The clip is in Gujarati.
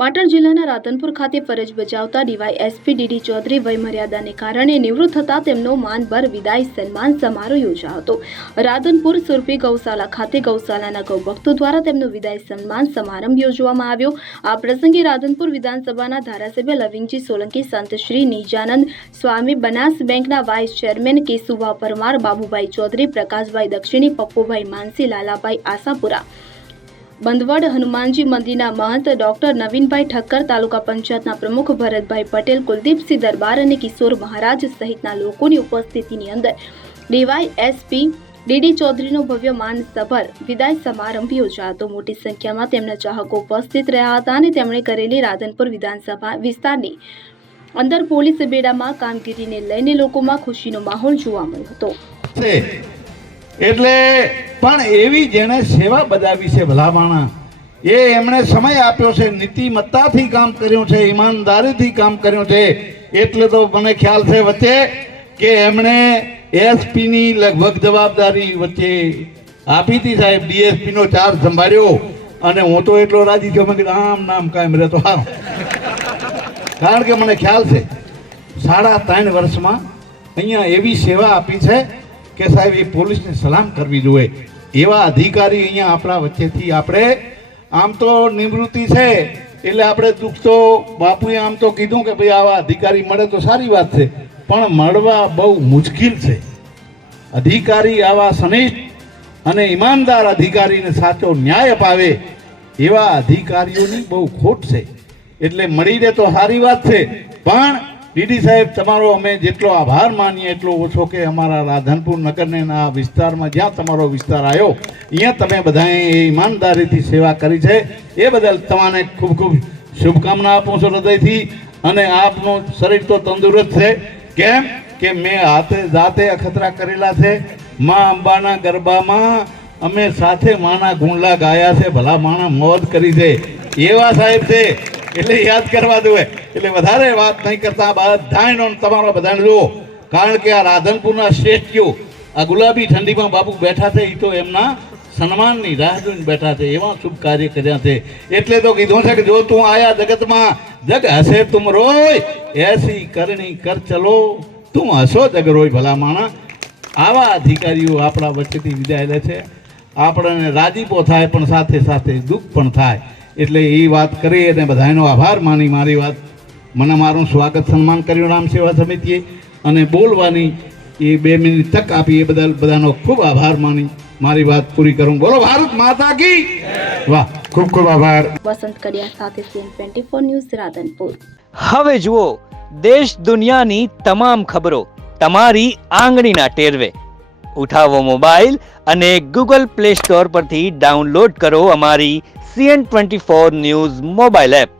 પાટણ જિલ્લાના રાધનપુર ખાતે ફરજ બજાવતા ડીવાયએસપી ડીડી ચૌધરી વયમર્યાદાને કારણે નિવૃત્ત થતા તેમનો માનભર વિદાય સન્માન સમારોહ યોજાયો હતો। રાધનપુર સુરભી ગૌશાલા ખાતે ગૌશાલાના ગૌભક્તો દ્વારા તેમનો વિદાય સન્માન સમારંભ યોજવામાં આવ્યો। આ પ્રસંગે રાધનપુર વિધાનસભાના ધારાસભ્ય લવિંગજી સોલંકી, સંત શ્રી નિજાનંદ સ્વામી, બનાસ બેંકના વાઇસ ચેરમેન કેશુભા પરમાર, બાબુભાઈ ચૌધરી, પ્રકાશભાઈ દક્ષિણી, પપ્પુભાઈ માનસી, લાલાભાઈ આશાપુરા, બંધવડ હનુમાનજી મંદિરના મહંત ડોક્ટર નવીનભાઈ ઠક્કર, તાલુકા પંચાયતના પ્રમુખ ભરતભાઈ પટેલ, કુલદીપસિંહ દરબાર અને કિશોર મહારાજ સહિતના લોકોની ઉપસ્થિતિની અંદર ડીવાયએસપી ડીડી ચૌધરીનો ભવ્ય માનસભર વિદાય સમારંભ યોજાયો। મોટી સંખ્યામાં તેમના ચાહકો ઉપસ્થિત રહ્યા હતા અને તેમણે કરેલી રાધનપુર વિધાનસભા વિસ્તારની અંદર પોલીસ બેડામાં કામગીરીને લઈને લોકોમાં ખુશીનો માહોલ જોવા મળ્યો હતો। એટલે પણ એવી જેણે સેવા બજાવી છે ભલામણા, એમણે સમય આપ્યો છે, નીતિમત્તાથી કામ કર્યું છે, ઈમાનદારીથી કામ કર્યું છે। એટલે તો મને ખ્યાલ છે વચ્ચે કે એમણે એસપીની લગભગ જવાબદારી વચ્ચે આપી હતી સાહેબ, ડીએસપી નો ચાર્જ સંભાળ્યો અને હું તો એટલો રાજી થયો, મેં કીધું આમ નામ કાયમ રહેતો હારો, કારણ કે મને ખ્યાલ છે 3.5 વર્ષમાં અહીંયા એવી સેવા આપી છે કે સાહેબ એ પોલીસને સલામ કરવી જોઈએ। એવા અધિકારી અહીંયા આપણા વચ્ચેથી આપણે આમ તો નિવૃત્તિ છે એટલે આપણે દુઃખ તો બાપુએ આમ તો કીધું કે ભાઈ આવા અધિકારી મળે તો સારી વાત છે, પણ મળવા બહુ મુશ્કેલ છે। અધિકારી આવા સનિષ્ઠ અને ઈમાનદાર અધિકારીને સાચો ન્યાય અપાવે એવા અધિકારીઓની બહુ ખોટ છે, એટલે મળી રહે તો સારી વાત છે। પણ ડીડી સાહેબ, તમારો અમે જેટલો આભાર માનીએ એટલો ઓછો કે અમારા રાધનપુર નગરને આ વિસ્તારમાં જ્યાં તમારો વિસ્તાર આવ્યો અહીંયા તમે બધાએ ઈમાનદારીથી સેવા કરી છે, એ બદલ તમને ખૂબ ખૂબ શુભકામના આપું છું હૃદયથી। અને આપનું શરીર તો તંદુરસ્ત છે, કેમ કે મેં હાથે જાતે અખતરા કરેલા છે। મા અંબાના ગરબામાં અમે સાથે માના ગુણલા ગાયા છે, ભલા માણા મોજ કરી છે, એવા સાહેબ છે, એટલે યાદ કરવા દો। એટલે વધારે વાત નહીં કરતા બધાનો તમારો બધાને જુઓ, કારણ કે આ રાધનપુરના શ્રેષ્ઠીઓ આ ગુલાબી ઠંડીમાં બાપુ બેઠા છે, એ તો એમના સન્માનની રાહ જોઈને બેઠા છે, એવા શુભ કાર્ય કર્યા છે। એટલે તો કીધું છે કે જો તું આયા જગતમાં જગ હસે તુમ રોય, એસી કરણી કર ચલો તું હસો જગ રોય ભલા માણા। આવા અધિકારીઓ આપણા વચ્ચેથી વિદાય લે છે, આપણને રાજીપો થાય પણ સાથે સાથે દુઃખ પણ થાય। એટલે એ વાત કરી અને બધાનો આભાર માની મારી વાત મને મારું સ્વાગત સન્માન કર્યું રામ સેવા સમિતિએ અને બોલવાની એ 2 મિનિટ તક આપી, એ બદલ બધાનો ખૂબ આભાર માની મારી વાત પૂરી કરું। બોલો ભારત માતા કી વાહ, ખૂબ ખૂબ આભાર। વસંત કડિયા સાથે CN24 ન્યૂઝ રાધનપુર। હવે જુઓ દેશ દુનિયાની તમામ ખબરો તમારી આંગળીના ટેરવે। ઉઠાવો મોબાઈલ અને Google Play Store પરથી ડાઉનલોડ કરો અમારી CN24 ન્યૂઝ મોબાઈલ એપ।